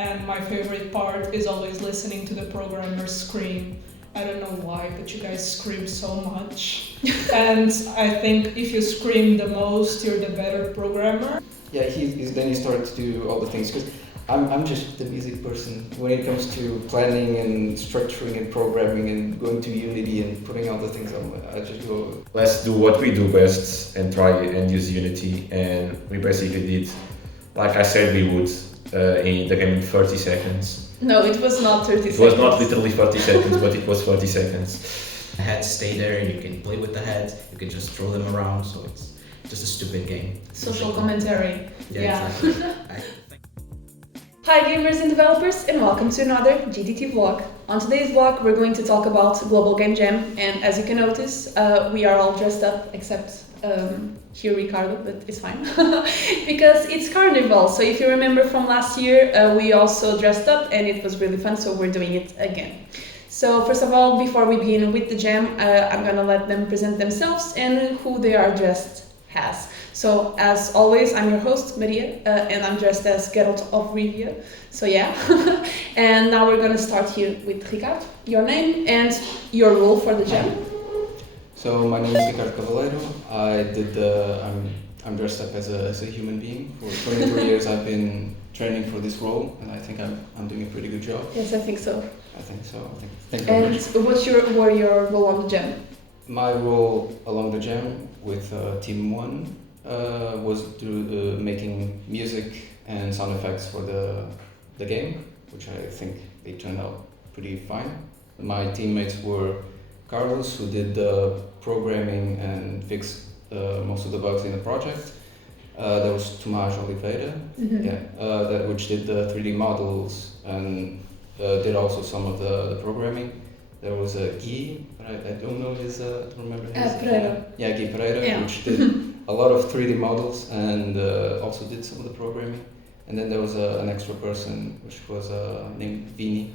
And my favorite part is always listening to the programmers scream. I don't know why, but you guys scream so much. And I think if you scream the most, you're the better programmer. Yeah, then he started to do all the things, because I'm just the music person. When it comes to planning and structuring and programming and going to Unity and putting all the things on, I just go... Let's do what we do best and try and use Unity, and we basically did, like I said we would, in the game in 30 seconds. No, it was not 30 seconds. It was not literally 30 seconds, but it was 30 seconds. The heads stay there, you can play with the heads, you can just throw them around, so it's just a stupid game. Social commentary. Yeah. Exactly. Hi gamers and developers, and welcome to another GDT vlog. On today's vlog we're going to talk about Global Game Jam, and as you can notice we are all dressed up except here Ricardo, but it's fine because it's carnival. So if you remember from last year we also dressed up and it was really fun, so we're doing it again. So first of all, before we begin with the jam, I'm gonna let them present themselves and who they are dressed as. So as always, I'm your host Maria, and I'm dressed as Geralt of Rivia. So yeah, and now we're gonna start here with Ricardo. Your name and your role for the jam. So my name is Ricardo Cavaleiro. I'm dressed up as a human being. For 23 years I've been training for this role, and I think I'm doing a pretty good job. Yes, I think so. I think so. Thank you very And much. what's your role on the jam? My role along the jam with Team 1 was making music and sound effects for the game, which I think they turned out pretty fine. My teammates were Carlos, who did the programming and fixed most of the bugs in the project. There was Tomás Oliveira, which did the 3D models and did also some of the programming. There was Guy, but I don't know remember his Pereira. Yeah, Guy Pereira, which did a lot of 3D models and also did some of the programming. And then there was an extra person, which was named Vini.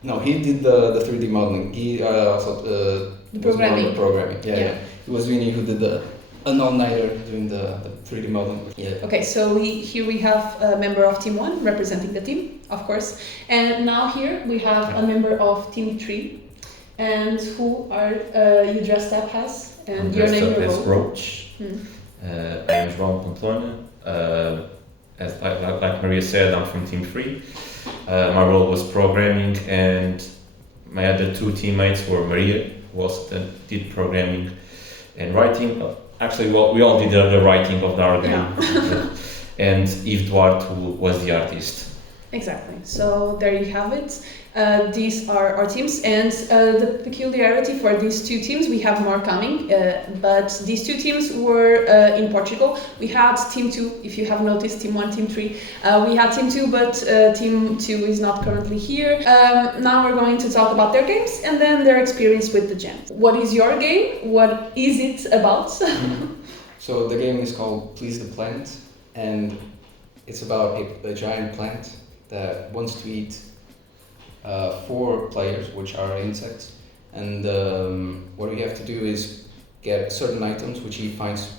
No, he did the 3D modeling. He also the was more on the programming. programming. Yeah. It was Vinny who did an all-nighter doing the 3D modeling. Yeah. Okay, so here we have a member of Team 1 representing the team, of course. And now here we have a member of Team 3. And who are you dressed up as? And your name, your as role? Roach. I am João Pamplona. Like Maria said, I'm from Team 3. My role was programming, and my other two teammates were Maria, who also did programming and writing. Actually, we all did the writing of our game. And Yves Duarte, who was the artist. Exactly. So there you have it. These are our teams, and the peculiarity for these two teams, we have more coming, but these two teams were in Portugal. We had Team 2, if you have noticed, Team 1, Team 3. We had Team 2, but Team 2 is not currently here. Now we're going to talk about their games and then their experience with the jam. What is your game? What is it about? So the game is called Please the Plant, and it's about a giant plant that wants to eat 4 players, which are insects, and what we have to do is get certain items which he finds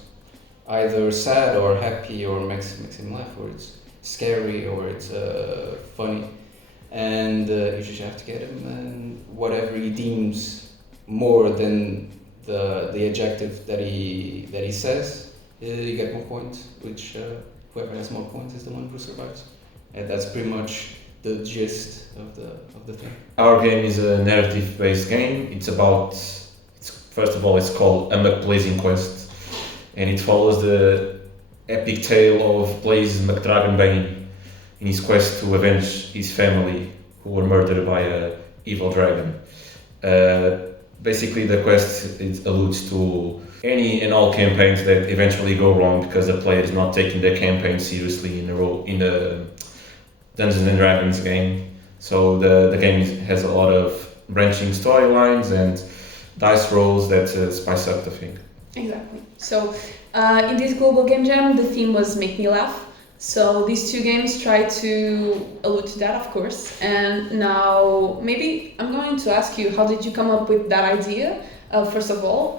either sad or happy or makes him laugh, or it's scary or it's funny, and you just have to get him, and whatever he deems more than the adjective that he says, you get more points, which whoever has more points is the one who survives. And that's pretty much the gist of the thing. Our game is a narrative-based game. First of all, it's called A Blazing Quest, and it follows the epic tale of Blaze McDragonbane in his quest to avenge his family, who were murdered by an evil dragon. Basically, the quest alludes to any and all campaigns that eventually go wrong because the player is not taking the campaign seriously in the Dungeons and Dragons game. So the game has a lot of branching storylines and dice rolls that spice up the thing. Exactly. So in this Global Game Jam, the theme was Make Me Laugh. So these two games try to allude to that, of course. And now maybe I'm going to ask you, how did you come up with that idea? First of all,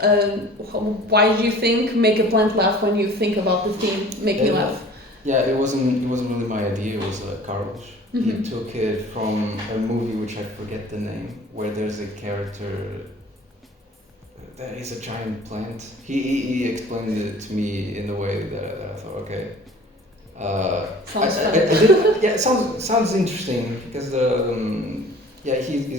why do you think Make a Plant Laugh when you think about the theme Make Me Laugh? Yeah, it wasn't really my idea. It was Carlos. He Mhm. took it from a movie which I forget the name, where there's a character that is a giant plant. He explained it to me in a way that I thought, okay. Sounds fun. Yeah, it sounds interesting because yeah,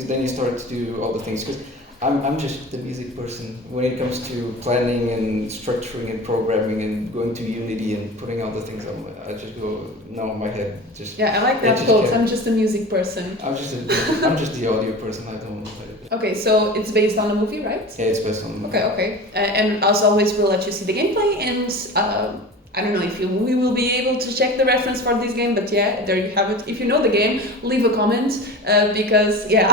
then he started to do all the things because I'm just the music person when it comes to planning and structuring and programming and going to Unity and putting all the things on. I just go no, my head just. Yeah, I like it that just quote. can't- I'm just a music person. I'm just the audio person. I don't. Okay, so it's based on a movie, right? Yeah, it's based on. Okay. And as always, we'll let you see the gameplay, and I don't know if we will be able to check the reference for this game, but yeah, there you have it. If you know the game, leave a comment because yeah.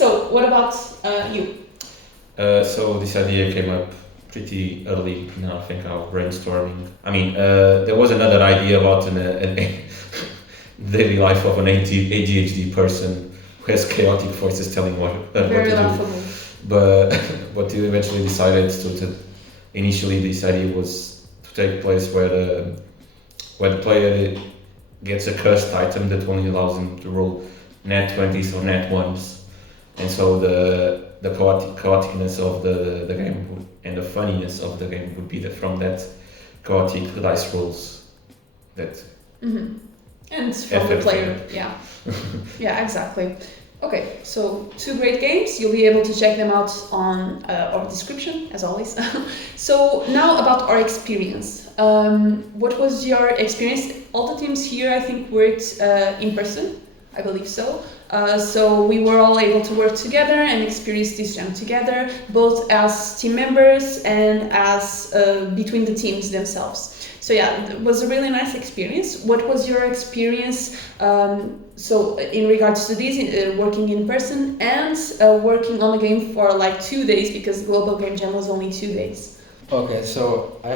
So what about you? So this idea came up pretty early in I think our brainstorming. I mean, there was another idea about an daily life of an ADHD person who has chaotic voices telling what Very to do. laughable. But what we eventually decided to initially this idea was to take place where the player gets a cursed item that only allows him to roll net 20s or net 1s, and so the chaoticness of the game and the funniness of the game would be from that chaotic dice rolls that. Mm-hmm. And from the player, yeah. Yeah, exactly. Okay, so 2 great games. You'll be able to check them out on our description, as always. So now about our experience. What was your experience? All the teams here, I think, worked in person. I believe so. So we were all able to work together and experience this jam together, both as team members and as between the teams themselves. So yeah, it was a really nice experience. What was your experience? So in regards to this, working in person and working on the game for like 2 days, because Global Game Jam was only 2 days. Okay, so I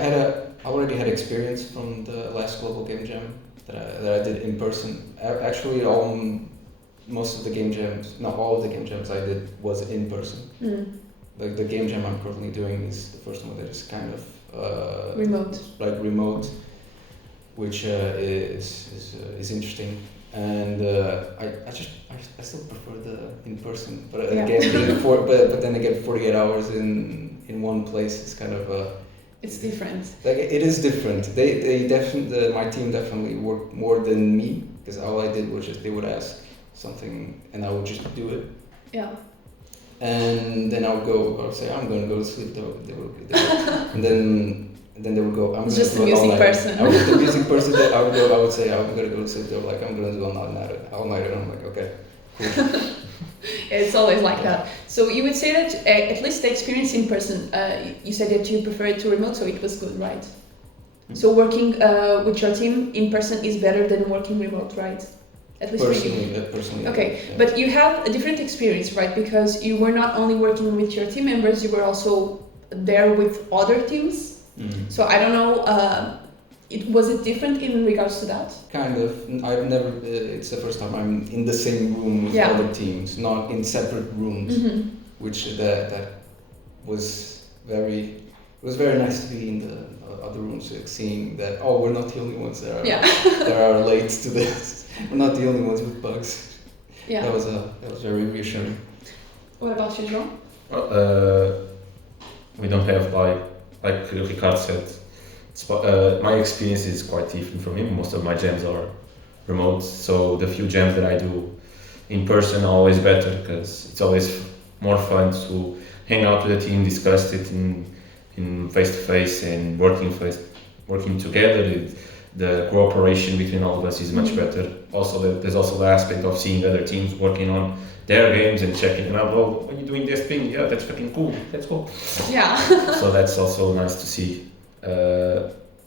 already had experience from the last Global Game Jam that I did in person. Actually, most of the game jams, not all of the game jams I did was in person. Mm. Like the game jam I'm currently doing is the first one that is kind of Remote. like remote, which is interesting. And I still prefer the in person, but Yeah. again, but then again, 48 hours in one place is kind of It's different. like it is different. They definitely my team definitely worked more than me because all I did was just they would ask something and I would just do it. Yeah. And then I would say I'm going to go to sleep. They would be there. and then they would go. I'm It's going to just do a it all music night. person. I was the music person. That I would say I'm going to go to sleep. They were like I'm going to do all night. And I'm like okay. Cool. It's always like that. So you would say that at least the experience in person, you said that you preferred to remote, so it was good, right? So working with your team in person is better than working remote, right? At least for you. Personally. Okay, yeah. but you have a different experience, right? Because you were not only working with your team members, you were also there with other teams. Mhm. So I don't know, was it different in regards to that? Kind of. I've never. It's the first time I'm in the same room with Yeah. other teams, not in separate rooms. Mm-hmm. Which that was very. It was very nice to be in the other rooms, like seeing that. Oh, we're not the only ones that are Yeah. that are late to this. We're not the only ones with bugs. Yeah. That was very reassuring. What about you, João? We don't have like Ricard said. My experience is quite different from him. Most of my jams are remote, so the few jams that I do in person are always better because it's always more fun to hang out with the team, discuss it in face to face and working together. The cooperation between all of us is much better. Also, there's also the aspect of seeing other teams working on their games and checking them out. Oh, when you're doing this thing, yeah, that's fucking cool. Let's go. Yeah. So that's also nice to see.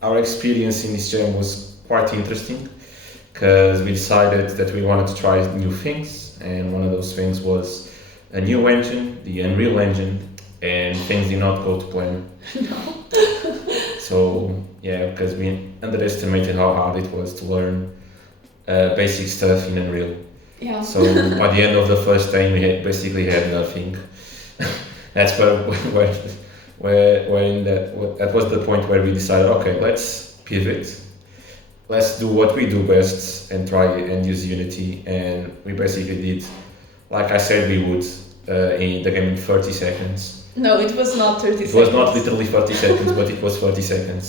Our experience in this jam was quite interesting because we decided that we wanted to try new things, and one of those things was a new engine, the Unreal Engine, and things did not go to plan. No. So yeah, because we underestimated how hard it was to learn basic stuff in Unreal. Yeah. So by the end of the first day, we basically had nothing. That's that was the point where we decided, okay, let's pivot. let's do what we do best and try and use Unity. And we basically did, like I said, we would in the game in 30 seconds. No, it was not 30 seconds. It was not literally 30 seconds, but it was 30 seconds.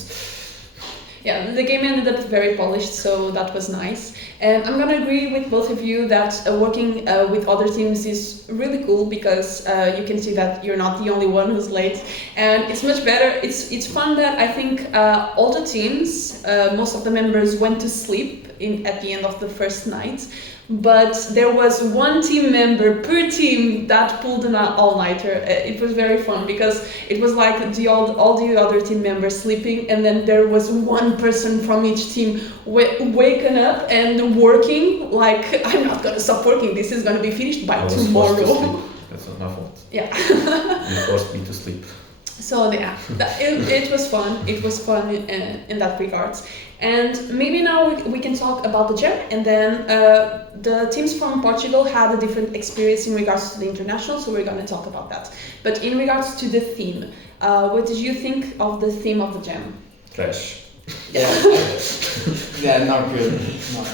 Yeah, the game ended up very polished, so that was nice. And I'm gonna agree with both of you that working with other teams is really cool because you can see that you're not the only one who's late, and it's much better. It's fun that I think all the teams, most of the members went to sleep at the end of the first night. But there was one team member per team that pulled an all-nighter. It was very fun because it was like all the other team members sleeping, and then there was one person from each team waking up and working. Like, I'm not gonna stop working. This is gonna be finished by tomorrow. That's not my fault. Yeah. You forced me to sleep. So yeah, it was fun. It was fun in that regards. And maybe now we can talk about the gem, and then the teams from Portugal had a different experience in regards to the international, so we're going to talk about that. But in regards to the theme, what did you think of the theme of the gem? Trash. Yeah, yeah, not good. No,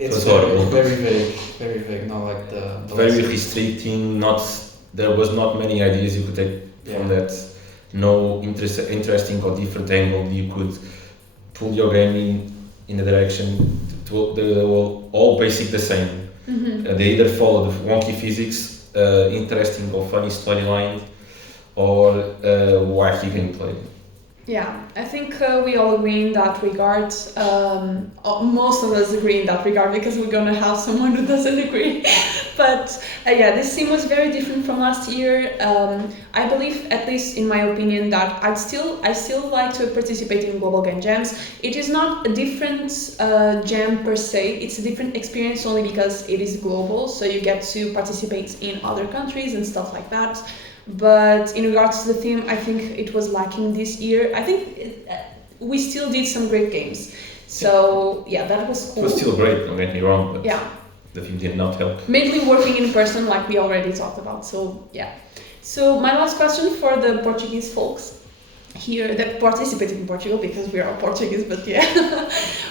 it's horrible. Very vague, very vague. Not like the Very last- restricting. There was not many ideas you could take from that. No interesting or different angle you could pull your game in a direction. They were all basic the same. Mm-hmm. They either follow the wonky physics, interesting or funny storyline, or wacky gameplay. Yeah, I think we all agree in that regard. Most of us agree in that regard because we're gonna have someone who doesn't agree. But yeah, this theme was very different from last year. I believe, at least in my opinion, that I still like to participate in global game jams. It is not a different jam per se. It's a different experience only because it is global, so you get to participate in other countries and stuff like that. But in regards to the theme, I think it was lacking this year. I think we still did some great games. So yeah, that was cool. It was still great, don't get me wrong, but yeah, the theme did not help. mainly working in person, like we already talked about. So yeah. So my last question for the Portuguese folks here that participated in Portugal, because we are all Portuguese, but yeah,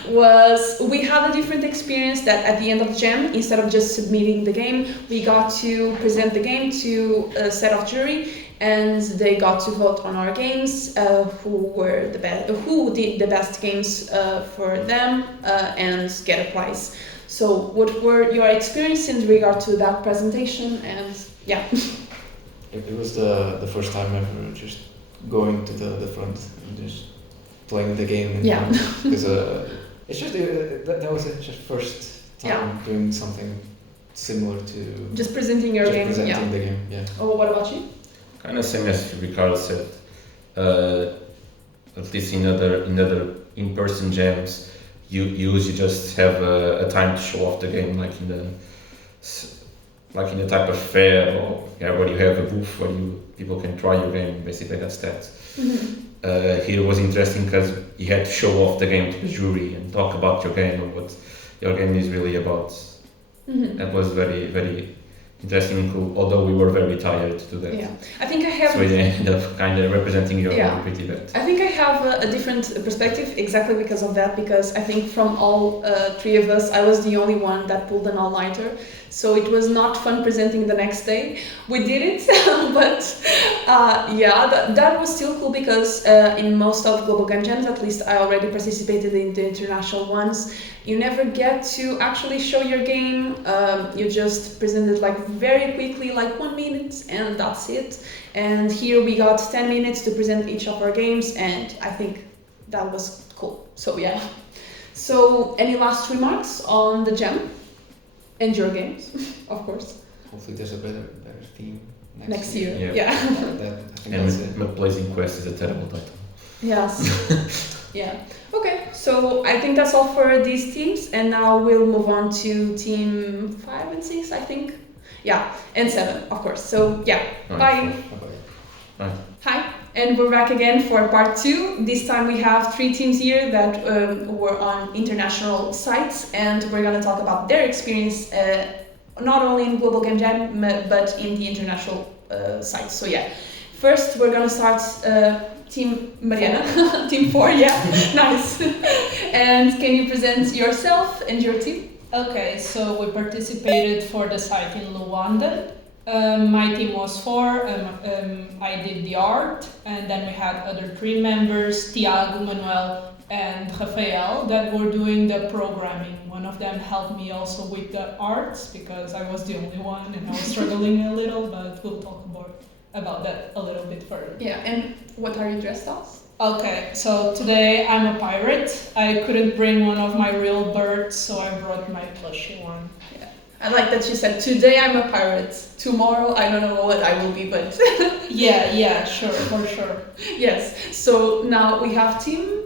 was we had a different experience that at the end of the jam, instead of just submitting the game, we got to present the game to a set of jury, and they got to vote on our games, who did the best games for them, and get a prize. So what were your experiences in regard to that presentation? And yeah. It was the first time ever just going to the front and just playing the game. Yeah. Because it's just that was just first time doing something similar to Just presenting your just game. presenting Yeah. the game. Yeah. Oh, what about you? Kind of same as Ricardo said. At least in other in-person jams, you usually just have a time to show off the game, like in a type of fair or where you have a booth where people can try your game. Basically, that's that. Mm-hmm. Here it was interesting because you had to show off the game to the jury and talk about your game and what your game is really about. Mm-hmm. That was very, very interesting and cool, although we were very tired to do that. Yeah, I think I have. So we ended up kind of representing your game pretty bad. I think I have a different perspective exactly because of that, because I think from all three of us, I was the only one that pulled an all-nighter. So it was not fun presenting the next day. We did it, but that was still cool because in most of global game jams, at least I already participated in the international ones, you never get to actually show your game. You just present it like very quickly, like 1 minute, and that's it. And here we got 10 minutes to present each of our games, and I think that was cool. So yeah. So any last remarks on the jam? And your games, of course. Hopefully there's a better theme Next year. Yeah. Yeah. I think that's it. And Blazing Quest is a terrible title. Yes. Yeah. Okay. So I think that's all for these teams, and now we'll move on to team 5 and 6, I think. Yeah, and 7, of course. So yeah. Right. Bye. Bye-bye. Hi, and we're back again for part 2. This time we have 3 teams here that were on international sites, and we're going to talk about their experience not only in Global Game Jam but in the international sites. So yeah, first we're going to start Team Mariana, Team 4, yeah, nice. And can you present yourself and your team? Okay, so we participated for the site in Luanda. My team was 4. I did the art, and then we had other 3 members, Tiago, Manuel, and Rafael, that were doing the programming. One of them helped me also with the arts because I was the only one and I was struggling a little, but we'll talk about that a little bit further. Yeah, and what are you dressed as? Okay, so today I'm a pirate. I couldn't bring one of my real birds, so I brought my plushy one. Yeah. I like that you said, today I'm a pirate. Tomorrow, I don't know what I will be, but... yeah, sure, for sure. Yes, so now we have Team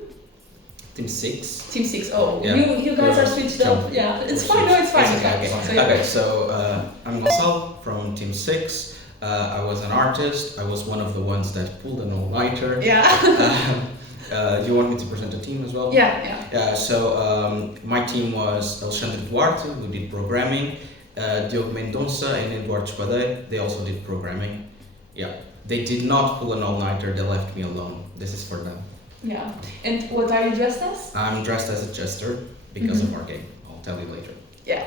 6. Team 6. Oh, Yeah. you guys are switched up. Jump. Yeah, it's fine. No, it's fine. It's fine. Okay. So, yeah. Okay, so I'm Gonçalo from Team 6. I was an artist. I was one of the ones that pulled an all-nighter. Yeah. Do you want me to present the team as well? Yeah. So my team was Alexandre Duarte, who did programming, Diogo Mendonça and Eduardo Espadei. They also did programming. Yeah. They did not pull an all-nighter. They left me alone. This is for them. Yeah. And what are you dressed as? I'm dressed as a jester because of our game. I'll tell you later. Yeah.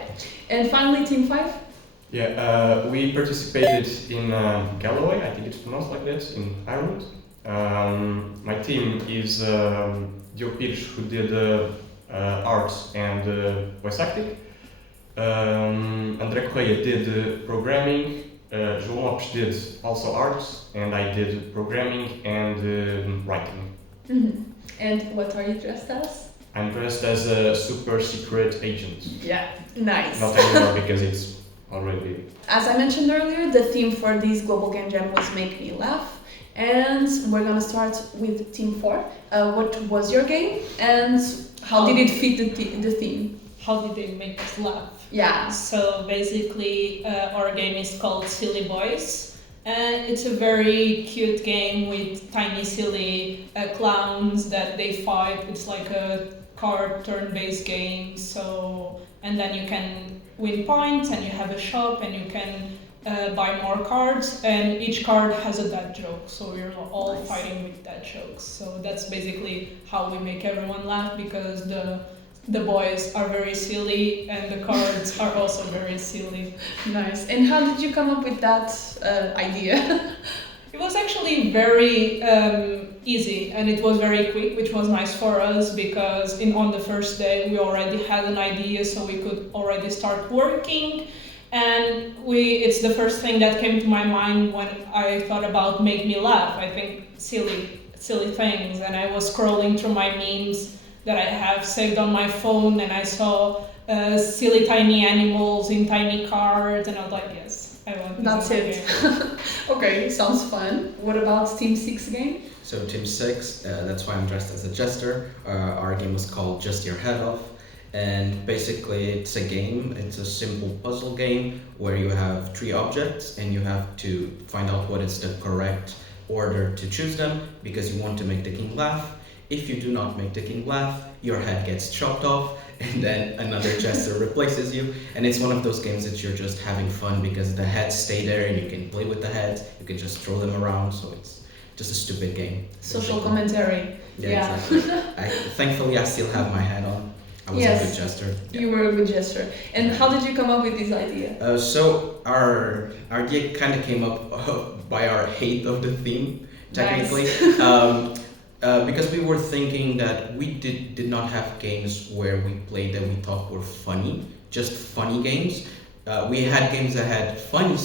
And finally, Team 5? Yeah, we participated in Galloway, I think it's pronounced like that, in Ireland. My team is Diogo Pires, who did arts and voice acting. André Correia did programming. João Lopes did also arts, and I did programming and writing. Mm-hmm. And what are you dressed as? I'm dressed as a super secret agent. Yeah, nice. Not anymore because it's already. As I mentioned earlier, the theme for this Global Game Jam was Make Me Laugh. And we're gonna start with Team 4. What was your game and how did it fit the theme? How did they make us laugh? Yeah. So basically, our game is called Silly Boys. And it's a very cute game with tiny silly clowns that they fight. It's like a card turn-based game. So, and then you can win points and you have a shop and you can buy more cards, and each card has a dad joke. So we're all fighting with dad jokes. So that's basically how we make everyone laugh, because the boys are very silly and the cards are also very silly. Nice. And how did you come up with that idea? It was actually very easy and it was very quick, which was nice for us because on the first day we already had an idea, so we could already start working. And it's the first thing that came to my mind when I thought about Make Me Laugh. I think silly things, and I was scrolling through my memes that I have saved on my phone, and I saw silly tiny animals in tiny cards, and I was like, yes, I want this. That's it. Okay, sounds fun. What about Team 6 game? So Team 6, that's why I'm dressed as a jester. Our game was called Just Your Head Off. And basically it's a game, it's a simple puzzle game where you have 3 objects and you have to find out what is the correct order to choose them, because you want to make the king laugh. If you do not make the king laugh, your head gets chopped off and then another jester replaces you. And it's one of those games that you're just having fun because the heads stay there and you can play with the heads, you can just throw them around, so it's just a stupid game. Social commentary. Yeah. Exactly. Thankfully I still have my hat on. I was a good jester. Yeah. You were a good jester. And how did you come up with this idea? So our idea kind of came up by our hate of the theme, technically. Nice. Because we were thinking that we did not have games where we played that we thought were funny, just funny games. We had games that had funny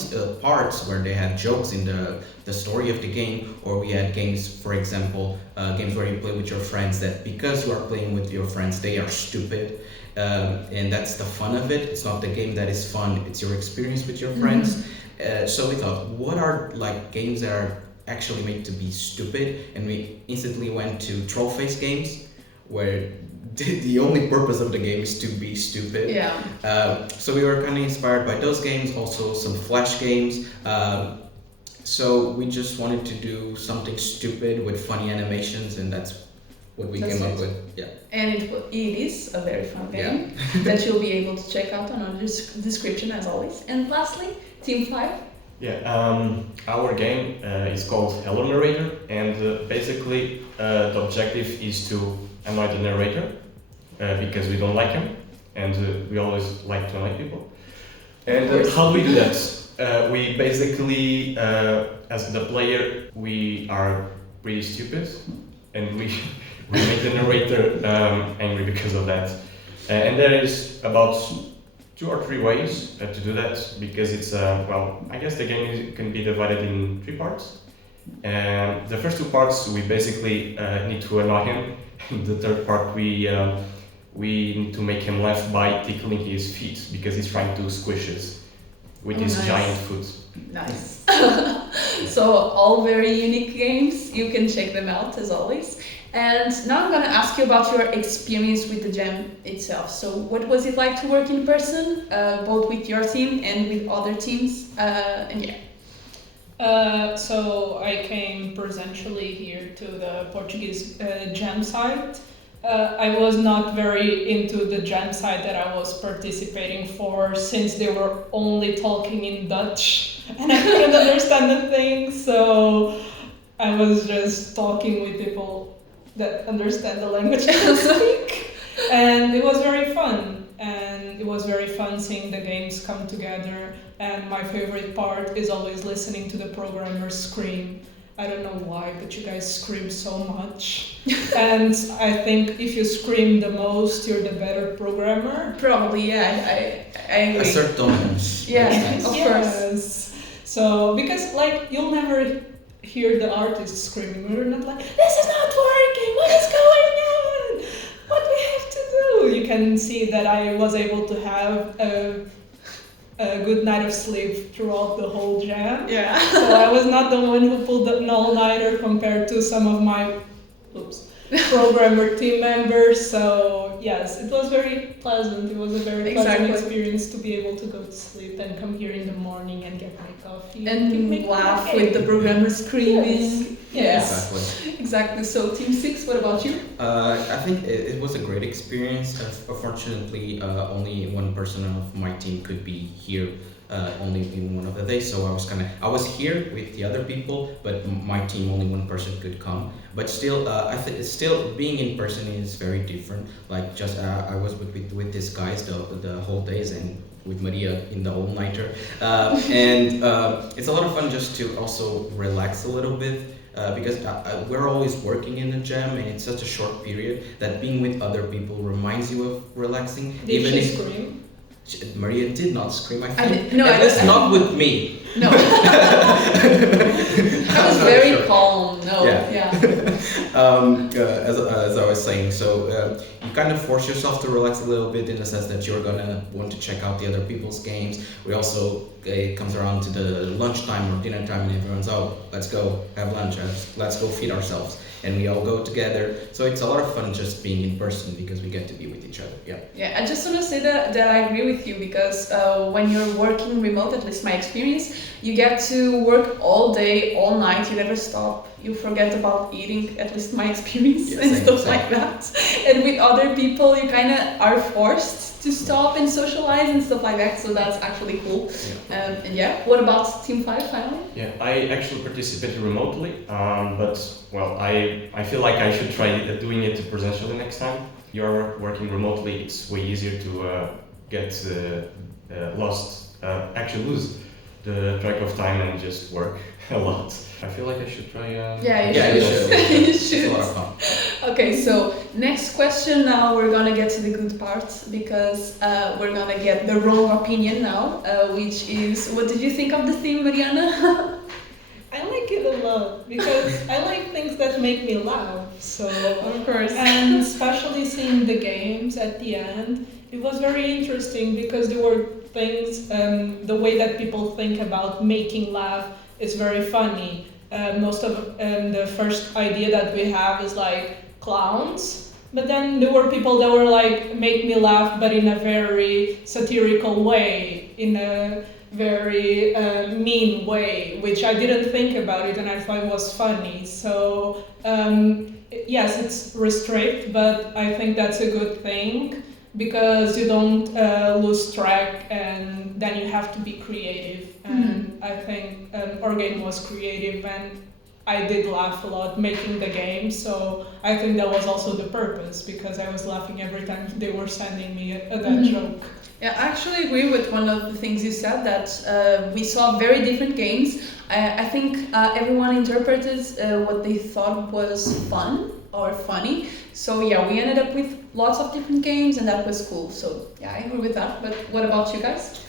parts where they had jokes in the story of the game, or we had games, for example, games where you play with your friends that because you are playing with your friends, they are stupid. And that's the fun of it. It's not the game that is fun, it's your experience with your friends. So we thought, what are like games that are actually made to be stupid? And we instantly went to troll face games, where the only purpose of the game is to be stupid. Yeah. So we were kind of inspired by those games, also some flash games. So we just wanted to do something stupid with funny animations, and that's what we came up with. Yeah. And it is a very fun game that you'll be able to check out on our description as always. And lastly, Team 5. Yeah, our game is called Hello Narrator, and basically the objective is to annoy the narrator because we don't like him, and we always like to annoy people. And how do we do that? We basically, as the player, we are pretty stupid, and we make the narrator angry because of that. And there is about 2 or 3 ways to do that, because it's well, I guess the game can be divided in 3 parts. And the first 2 parts we basically need to annoy him. The third part we need to make him laugh by tickling his feet because he's trying to squish us with his nice. giant foot. Nice. So all very unique games. You can check them out as always. And now I'm gonna ask you about your experience with the jam itself. So what was it like to work in person, both with your team and with other teams? And yeah. So I came presentially here to the Portuguese jam site. I was not very into the jam site that I was participating for, since they were only talking in Dutch and I couldn't understand the things. So I was just talking with people that understand the language I speak, and it was very fun. And it was very fun seeing the games come together. And my favorite part is always listening to the programmers scream. I don't know why, but you guys scream so much. And I think if you scream the most, you're the better programmer. Probably, yeah. I agree. Assert dominance. Yeah, Makes of sense. course. So, because like you'll never hear the artist screaming. We're not like, this is not working, what is going on? What we have to do? You can see that I was able to have a good night of sleep throughout the whole jam. Yeah. So I was not the one who pulled an all-nighter compared to some of my programmer team members. So yes, it was very pleasant. It was a very pleasant experience to be able to go to sleep and come here in the morning and get my coffee And keep making laugh my with the cake. programmer screaming. Yes. Exactly. So Team 6, what about you? I think it was a great experience. Unfortunately, only one person of my team could be here only in one of the days. So I was here with the other people, but my team only one person could come. But still, I think still being in person is very different. Like just I was with these guys the whole days and with Maria in the all-nighter, and it's a lot of fun just to also relax a little bit. Because we're always working in the jam, and it's such a short period that being with other people reminds you of relaxing. Did even she if scream? Maria did not scream, I I think. did- no, At I- least not with me. No. I was not very sure. calm. No. Yeah. As I was saying, so you kind of force yourself to relax a little bit in the sense that you're gonna want to check out the other people's games. We also, it comes around to the lunchtime or dinner time, and everyone's, oh, let's go have lunch, let's go feed ourselves, and we all go together. So it's a lot of fun just being in person because we get to be with each other. Yeah. Yeah, I just want to say that I agree with you, because when you're working remote, at least my experience, you get to work all day, all night, you never stop. You forget about eating, at least my experience, Yeah, and same, stuff same. like that. And with other people, you kind of are forced to stop and socialize and stuff like that, so that's actually cool. And yeah, what about Team 5 finally? Yeah, I actually participated remotely, but well, I feel like I should try doing it presentially next time. You're working remotely, it's way easier to get lost, actually lose the track of time and just work a lot. I feel like I should try. Yeah, you Yeah, you should. should. You It's a should. lot of fun. Okay, so next question. Now we're gonna get to the good part, because we're gonna get the wrong opinion now, which is, what did you think of the theme, Mariana? I like it a lot because I like things that make me laugh. So Of course. and especially seeing the games at the end, it was very interesting because there were things, the way that people think about making laugh is very funny. Most of the first idea that we have is like clowns, but then there were people that were like, make me laugh, but in a very satirical way, in a very mean way, which I didn't think about it and I thought it was funny. So yes, it's restrict, but I think that's a good thing because you don't lose track, and then you have to be creative. And I think our game was creative, and I did laugh a lot making the game, so I think that was also the purpose, because I was laughing every time they were sending me that joke. Yeah, I actually agree with one of the things you said, that we saw very different games. I think everyone interpreted what they thought was fun or funny. So yeah, we ended up with lots of different games, and that was cool. So yeah, I agree with that. But what about you guys?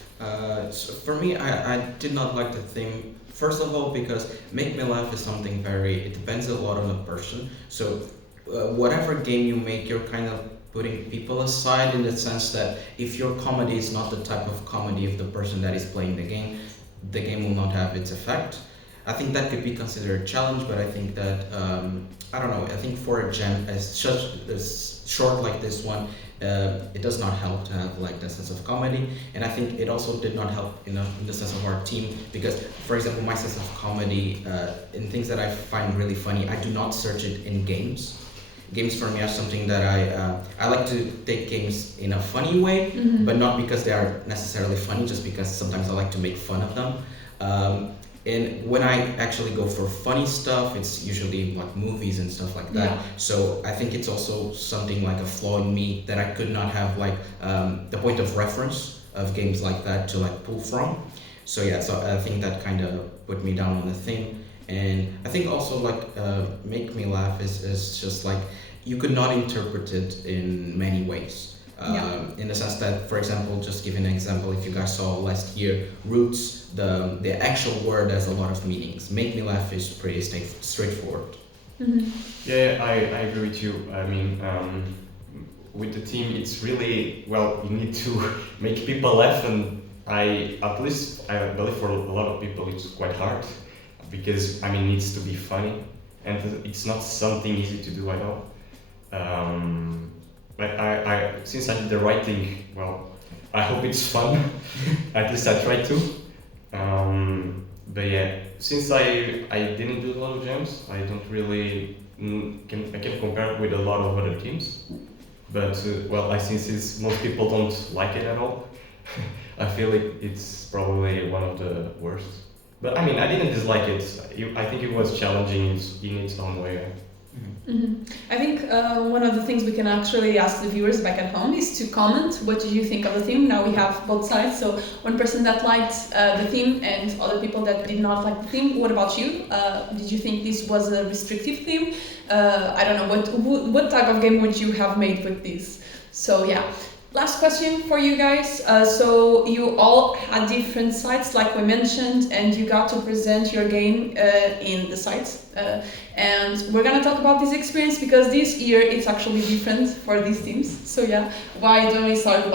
So for me, I did not like the theme. First of all, because make me laugh is something it depends a lot on the person. So whatever game you make, you're kind of putting people aside, in the sense that if your comedy is not the type of comedy of the person that is playing the game will not have its effect. I think that could be considered a challenge, but I think that, I don't know, I think for a gem as short like this one, it does not help to have like the sense of comedy, and I think it also did not help in the sense of our team, because for example my sense of comedy in things that I find really funny, I do not search it in games. Games for me are something that I like to take games in a funny way, but not because they are necessarily funny, just because sometimes I like to make fun of them. And when I actually go for funny stuff, it's usually like movies and stuff like that. Yeah. So I think it's also something like a flaw in me, that I could not have like the point of reference of games like that to like pull from. So yeah, so I think that kind of put me down on the thing. And I think also like make me laugh is just like you could not interpret it in many ways. In the sense that, for example, just give an example, if you guys saw last year, Roots, the actual word has a lot of meanings. Make me laugh is pretty straightforward. Yeah, I agree with you. I mean, with the team, it's really, well, you need to make people laugh, and I believe for a lot of people it's quite hard, because I mean, it needs to be funny, and it's not something easy to do at all. But since I did the writing, well, I hope it's fun. At least I try to. But yeah, since I didn't do a lot of jams, I don't really I can compare it with a lot of other teams. But well, since most people don't like it at all, I feel it's probably one of the worst. But I mean, I didn't dislike it. I think it was challenging in its own way. I think one of the things we can actually ask the viewers back at home is to comment what did you think of the theme. Now we have both sides, so one person that liked the theme and other people that did not like the theme. What about you? Did you think this was a restrictive theme? I don't know, what type of game would you have made with this? So yeah. Last question for you guys. So you all had different sites, like we mentioned, and you got to present your game in the sites. And we're gonna talk about this experience, because this year it's actually different for these teams. So yeah, why don't we start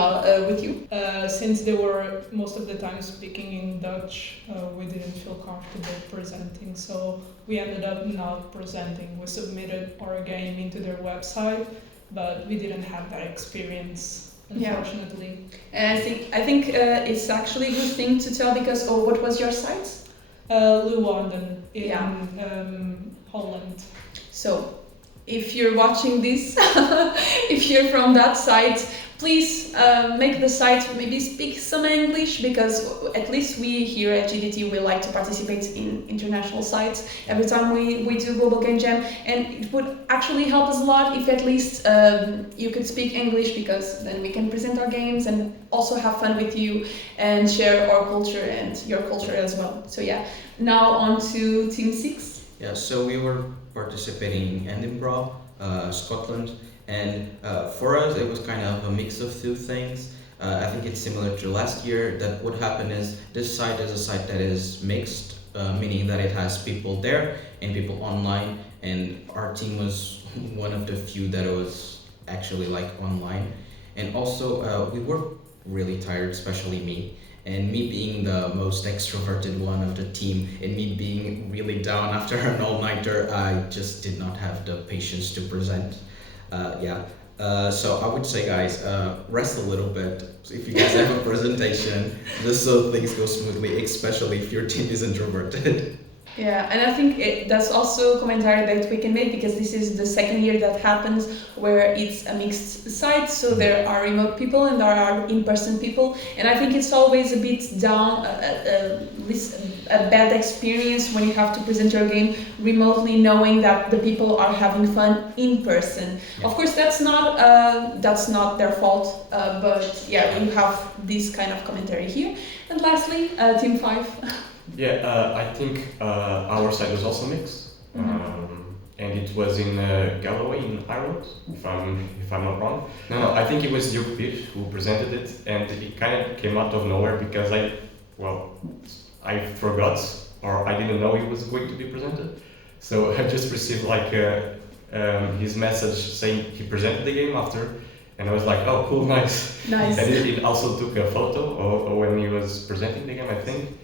with you? Since they were most of the time speaking in Dutch, we didn't feel comfortable presenting, so we ended up not presenting. We submitted our game into their website, but we didn't have that experience, unfortunately. And I think it's actually a good thing to tell, because what was your site? Leeuwarden in Holland. So if you're watching this, if you're from that site, please make the site maybe speak some English, because at least we here at GDT, we like to participate in international sites every time we do Global Game Jam, and it would actually help us a lot if at least you could speak English, because then we can present our games and also have fun with you and share our culture and your culture as well. So yeah, now on to Team 6. Yeah, so we were participating in Edinburgh, Scotland, and for us it was kind of a mix of two things. I think it's similar to last year, that what happened is this site is a site that is mixed, meaning that it has people there and people online, and our team was one of the few that was actually like online. And also we were really tired, especially me. And me being the most extroverted one of the team, and me being really down after an all-nighter, I just did not have the patience to present. So I would say, guys, rest a little bit if you guys have a presentation, just so things go smoothly, especially if your team is introverted. Yeah, and I think that's also a commentary that we can make because this is the second year that happens where it's a mixed site, so there are remote people and there are in-person people, and I think it's always a bit down, a bad experience when you have to present your game remotely knowing that the people are having fun in person. Yeah. Of course, that's not their fault, but yeah, you have this kind of commentary here. And lastly, Team 5. Yeah, I think our side was also mixed, and it was in Galloway in Ireland, if I'm not wrong. No, I think it was Jupir who presented it, and it kind of came out of nowhere because I forgot or I didn't know it was going to be presented, so I just received like his message saying he presented the game after, and I was like, oh, cool, nice. Nice. And it also took a photo or when he was presenting the game, I think.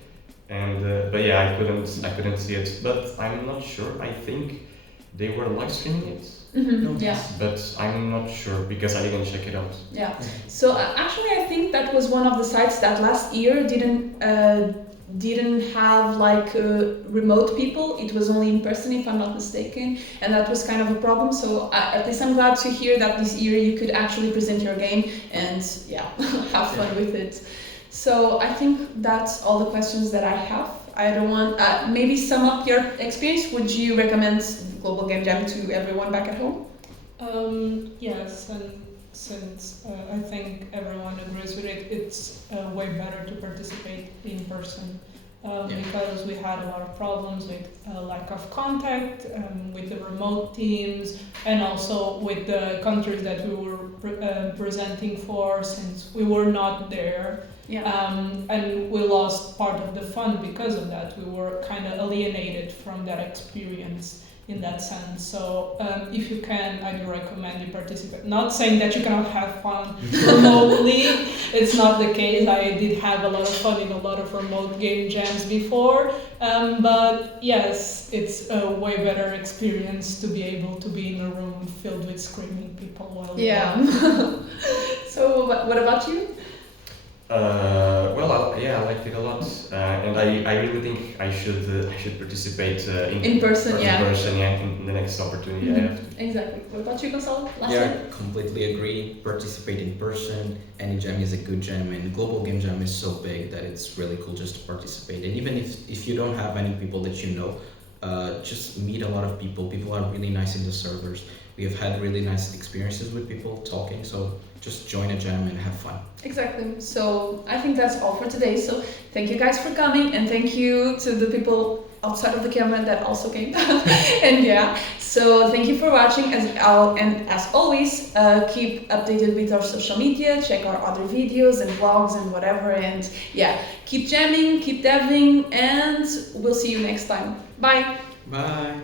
And but yeah, I couldn't see it, but I'm not sure. I think they were live streaming it, Yeah. but I'm not sure because I didn't check it out. Yeah. So actually, I think that was one of the sites that last year didn't have like remote people. It was only in person, if I'm not mistaken, and that was kind of a problem. So at least I'm glad to hear that this year you could actually present your game and have fun with it. So I think that's all the questions that I have. I don't want maybe sum up your experience. Would you recommend Global Game Jam to everyone back at home? Yes, and since I think everyone agrees with it, it's way better to participate in person because we had a lot of problems with lack of contact with the remote teams and also with the countries that we were presenting for, since we were not there. And we lost part of the fun because of that. We were kind of alienated from that experience in that sense. So if you can, I do recommend you participate. Not saying that you cannot have fun remotely. It's not the case. I did have a lot of fun in a lot of remote game jams before. But yes, it's a way better experience to be able to be in a room filled with screaming people while So what about you? I liked it a lot, and I really think I should participate in person, in the next opportunity I have to. Exactly. What about you, Gonzalo? Completely agree. Participate in person. Any jam is a good jam, and Global Game Jam is so big that it's really cool just to participate. And even if you don't have any people that you know, just meet a lot of people. People are really nice in the servers. We have had really nice experiences with people talking, so just join a jam and have fun. Exactly. So I think that's all for today. So thank you guys for coming, and thank you to the people outside of the camera that also came. And so thank you for watching, and as always, keep updated with our social media, check our other videos and vlogs and whatever, and keep jamming, keep deving, and we'll see you next time. Bye! Bye!